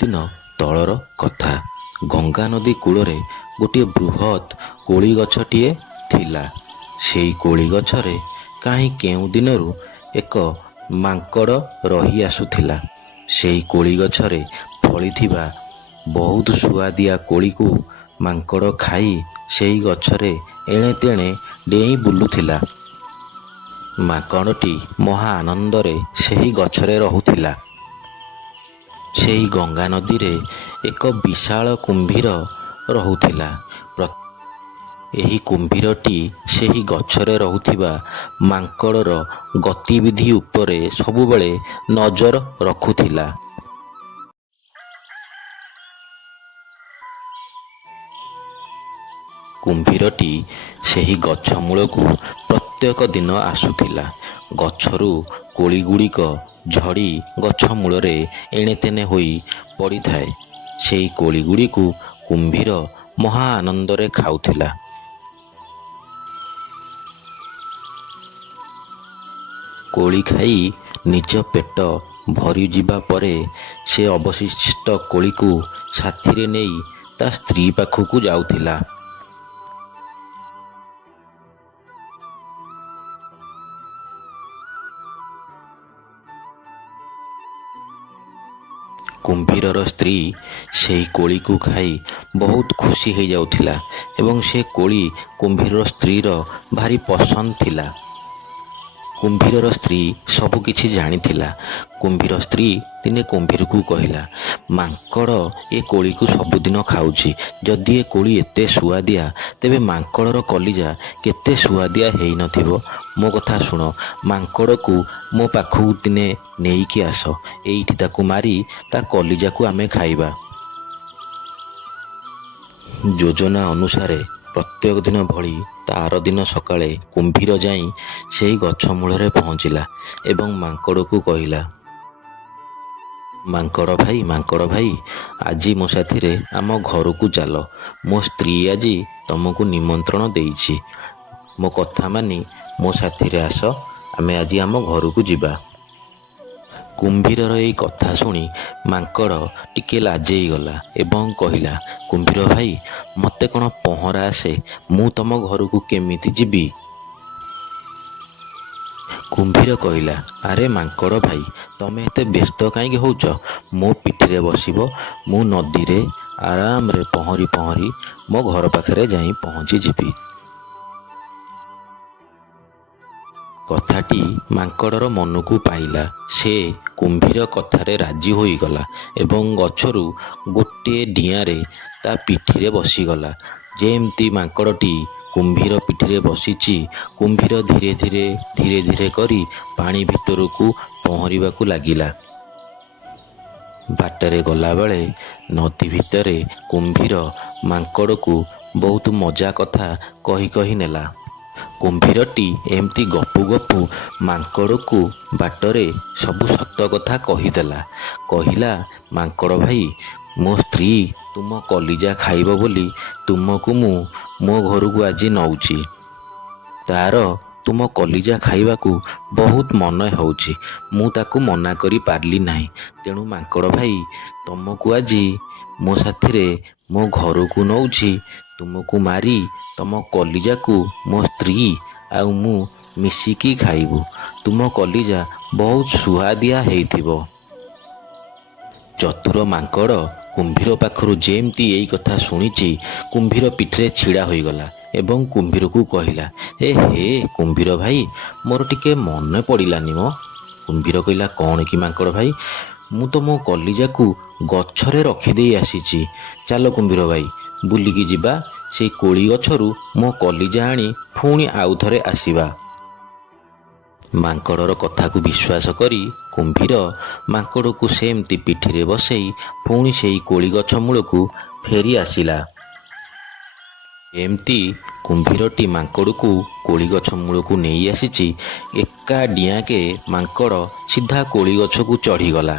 ଦିନ ତଳର କଥା। ଗଙ୍ଗା ନଦୀ କୂଳରେ ଗୋଟିଏ ବୃହତ୍ କୋଳି ଗଛଟିଏ ଥିଲା। ସେଇ କୋଳି ଗଛରେ କାହିଁ କେଉଁ ଦିନରୁ ଏକ ମାଙ୍କଡ଼ ରହି ଆସୁଥିଲା। ସେଇ କୋଳି ଗଛରେ ଫଳିଥିବା ବହୁତ ସୁଆଦିଆ କୋଳିକୁ ମାଙ୍କଡ଼ ଖାଇ ସେଇ ଗଛରେ ଏଣେ ତେଣେ ଡେଇଁ ବୁଲୁଥିଲା। ମାଙ୍କଡ଼ଟି ମହା ଆନନ୍ଦରେ ସେହି ଗଛରେ ରହୁଥିଲା। ସେହି ଗଙ୍ଗା ନଦୀରେ ଏକ ବିଶାଳ କୁମ୍ଭୀର ରହୁଥିଲା। ଏହି କୁମ୍ଭୀରଟି ସେହି ଗଛରେ ରହୁଥିବା ମାଙ୍କଡ଼ର ଗତିବିଧି ଉପରେ ସବୁବେଳେ ନଜର ରଖୁଥିଲା। କୁମ୍ଭୀରଟି ସେହି ଗଛ ମୂଳକୁ ପ୍ରତ୍ୟେକ ଦିନ ଆସୁଥିଲା। ଗଛରୁ କୋଳିଗୁଡ଼ିକ ଝଡ଼ି ଗଛ ମୂଳରେ ଏଣେତେଣେ ହୋଇ ପଡ଼ିଥାଏ। ସେହି କୋଳିଗୁଡ଼ିକୁ କୁମ୍ଭୀର ମହା ଆନନ୍ଦରେ ଖାଉଥିଲା। କୋଳି ଖାଇ ନିଜ ପେଟ ଭରିଯିବା ପରେ ସେ ଅବଶିଷ୍ଟ କୋଳିକୁ ସାଥିରେ ନେଇ ତା ସ୍ତ୍ରୀ ପାଖକୁ ଯାଉଥିଲା। କୁମ୍ଭୀରର ସ୍ତ୍ରୀ ସେହି କୋଳିକୁ ଖାଇ ବହୁତ ଖୁସି ହୋଇଯାଉଥିଲା ଏବଂ ସେ କୋଳି କୁମ୍ଭୀରର ସ୍ତ୍ରୀର ଭାରି ପସନ୍ଦ ଥିଲା। କୁମ୍ଭୀରର ସ୍ତ୍ରୀ ସବୁ କିଛି ଜାଣିଥିଲା। କୁମ୍ଭୀର ସ୍ତ୍ରୀ ଦିନେ କୁମ୍ଭୀରକୁ କହିଲା, ମାଙ୍କଡ଼ ଏ କୋଳିକୁ ସବୁଦିନ ଖାଉଛି। ଯଦି ଏ କୋଳି ଏତେ ସୁଆଦିଆ, ତେବେ ମାଙ୍କଡ଼ର କଲିଜା କେତେ ସୁଆଦିଆ ହେଇନଥିବ। ମୋ କଥା ଶୁଣ, ମାଙ୍କଡ଼କୁ ମୋ ପାଖକୁ ଦିନେ ନେଇକି ଆସ। ଏଇଠି ତାକୁ ମାରି ତା କଲିଜାକୁ ଆମେ ଖାଇବା। ଯୋଜନା ଅନୁସାରେ ପ୍ରତ୍ୟେକ ଦିନ ଭଳି ତା ଆର ଦିନ ସକାଳେ କୁମ୍ଭୀର ଯାଇ ସେହି ଗଛ ମୂଳରେ ପହଞ୍ଚିଲା ଏବଂ ମାଙ୍କଡ଼କୁ କହିଲା, ମାଙ୍କଡ଼ ଭାଇ, ଆଜି ମୋ ସାଥିରେ ଆମ ଘରକୁ ଚାଲ। ମୋ ସ୍ତ୍ରୀ ଆଜି ତମକୁ ନିମନ୍ତ୍ରଣ ଦେଇଛି। ମୋ କଥା ମାନି ମୋ ସାଥିରେ ଆସ, ଆମେ ଆଜି ଆମ ଘରକୁ ଯିବା। କୁମ୍ଭୀରର ଏହି କଥା ଶୁଣି ମାଙ୍କଡ଼ ଟିକେ ଲାଜେଇ ଗଲା ଏବଂ କହିଲା, କୁମ୍ଭୀର ଭାଇ, ମୋତେ କ'ଣ ପହଁରା ଆସେ? ମୁଁ ତମ ଘରକୁ କେମିତି ଯିବି? କୁମ୍ଭୀର କହିଲା, ଆରେ ମାଙ୍କଡ଼ ଭାଇ, ତମେ ଏତେ ବ୍ୟସ୍ତ କାହିଁକି ହେଉଛ? ମୋ ପିଠିରେ ବସିବ, ମୁଁ ନଦୀରେ ଆରାମରେ ପହଁରି ପହଁରି ମୋ ଘର ପାଖରେ ଯାଇ ପହଞ୍ଚିଯିବି। କଥାଟି ମାଙ୍କଡ଼ର ମନକୁ ପାଇଲା। ସେ କୁମ୍ଭୀର କଥାରେ ରାଜି ହୋଇଗଲା ଏବଂ ଗଛରୁ ଗୋଟିଏ ଡିଆଁରେ ତା ପିଠିରେ ବସିଗଲା। ଯେମିତି ମାଙ୍କଡ଼ଟି କୁମ୍ଭୀର ପିଠିରେ ବସିଛି, କୁମ୍ଭୀର ଧୀରେ ଧୀରେ କରି ପାଣି ଭିତରକୁ ପହଁରିବାକୁ ଲାଗିଲା। ବାଟରେ ଗଲାବେଳେ ନଦୀ ଭିତରେ କୁମ୍ଭୀର ମାଙ୍କଡ଼କୁ ବହୁତ ମଜା କଥା କହି ନେଲା। କୁମ୍ଭୀରଟି ଏମିତି ଗପୁ ଗପୁ ମାଙ୍କଡ଼କୁ ବାଟରେ ସବୁ ସତ କଥା କହିଦେଲା। କହିଲା, ମାଙ୍କଡ଼ ଭାଇ, ମୋ ସ୍ତ୍ରୀ ତୁମ କଲିଜା ଖାଇବ ବୋଲି ତୁମକୁ ମୁଁ ମୋ ଘରକୁ ଆଜି ନଉଛି। ତାର ତୁମ କଲିଜା ଖାଇବାକୁ ବହୁତ ମନ ହେଉଛି। ମୁଁ ତାକୁ ମନା କରି ପାରିଲି ନାହିଁ। ତେଣୁ ମାଙ୍କଡ଼ ଭାଇ, ତମକୁ ଆଜି ମୋ ସାଥିରେ ମୋ ଘରକୁ ନଉଛି। ତୁମକୁ ମାରି ତମ କଲିଜାକୁ ମୋ ସ୍ତ୍ରୀ ଆଉ ମୁଁ ମିଶିକି ଖାଇବୁ। ତୁମ କଲିଜା ବହୁତ ସୁଆଦିଆ ହେଇଥିବ। ଚତୁର ମାଙ୍କଡ଼ କୁମ୍ଭୀର ପାଖରୁ ଯେମିତି ଏଇ କଥା ଶୁଣିଛି, କୁମ୍ଭୀର ପିଠିରେ ଛିଡ଼ା ହୋଇଗଲା ଏବଂ କୁମ୍ଭୀରକୁ କହିଲା, ହେ କୁମ୍ଭୀର ଭାଇ, ମୋର ଟିକେ ମନେ ପଡ଼ିଲାନି ମ। କୁମ୍ଭୀର କହିଲା, କ'ଣ କି ମାଙ୍କଡ଼ ଭାଇ, ମୁଁ ତ ମୋ କଲିଜାକୁ ଗଛରେ ରଖିଦେଇ ଆସିଛି। ଚାଲ କୁମ୍ଭୀର ଭାଇ, ବୁଲିକି ଯିବା। ସେଇ କୋଳି ଗଛରୁ ମୋ କଲିଜା ଆଣି ପୁଣି ଆଉ ଥରେ ଆସିବା। ମାଙ୍କଡ଼ର କଥାକୁ ବିଶ୍ୱାସ କରି କୁମ୍ଭୀର ମାଙ୍କଡ଼କୁ ସେମିତି ପିଠିରେ ବସେଇ ପୁଣି ସେଇ କୋଳି ଗଛ ମୂଳକୁ ଫେରି ଆସିଲା। ଏମିତି କୁମ୍ଭୀରଟି ମାଙ୍କଡ଼କୁ କୋଳି ଗଛ ମୂଳକୁ ନେଇ ଆସିଛି। ଏକା ଡିଆଁକେ ମାଙ୍କଡ଼ ସିଧା କୋଳି ଗଛକୁ ଚଢ଼ିଗଲା।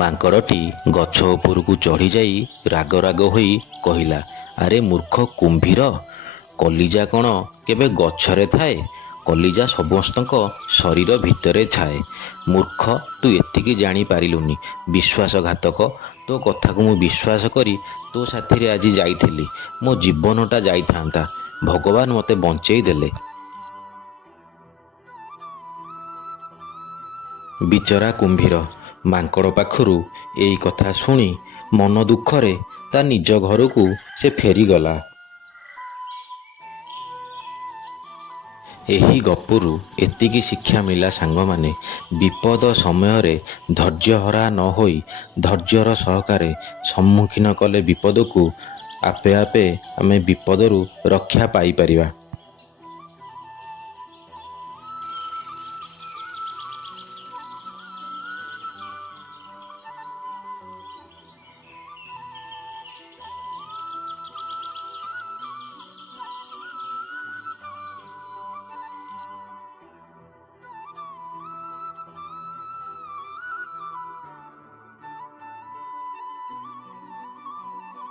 ମାଙ୍କଡ଼ଟି ଗଛ ଉପରକୁ ଚଢ଼ିଯାଇ ରାଗ ହୋଇ କହିଲା, ଆରେ ମୂର୍ଖ କୁମ୍ଭୀର, କଲିଜା କ'ଣ କେବେ ଗଛରେ ଥାଏ? କଲିଜା ସମସ୍ତଙ୍କ ଶରୀର ଭିତରେ ଥାଏ। ମୂର୍ଖ, ତୁ ଏତିକି ଜାଣିପାରିଲୁନି। ବିଶ୍ୱାସଘାତକ, ତୋ କଥାକୁ ମୁଁ ବିଶ୍ୱାସ କରି ତୋ ସାଥିରେ ଆଜି ଯାଇଥିଲି। ମୋ ଜୀବନଟା ଯାଇଥାନ୍ତା। ଭଗବାନ ମୋତେ ବଞ୍ଚେଇ ଦେଲେ। ବିଚରା କୁମ୍ଭୀର ମାଙ୍କଡ଼ ପାଖରୁ ଏଇ କଥା ଶୁଣି ମନ ଦୁଃଖରେ ତା ନିଜ ଘରକୁ ସେ ଫେରିଗଲା। ଏହି ଗପରୁ ଏତିକି ଶିକ୍ଷା ମିଳିଲା ସାଙ୍ଗମାନେ, ବିପଦ ସମୟରେ ଧୈର୍ଯ୍ୟହରା ନ ହୋଇ ଧୈର୍ଯ୍ୟର ସହକାରେ ସମ୍ମୁଖୀନ କଲେ ବିପଦକୁ ଆପେ ଆପେ ଆମେ ବିପଦରୁ ରକ୍ଷା ପାଇପାରିବା।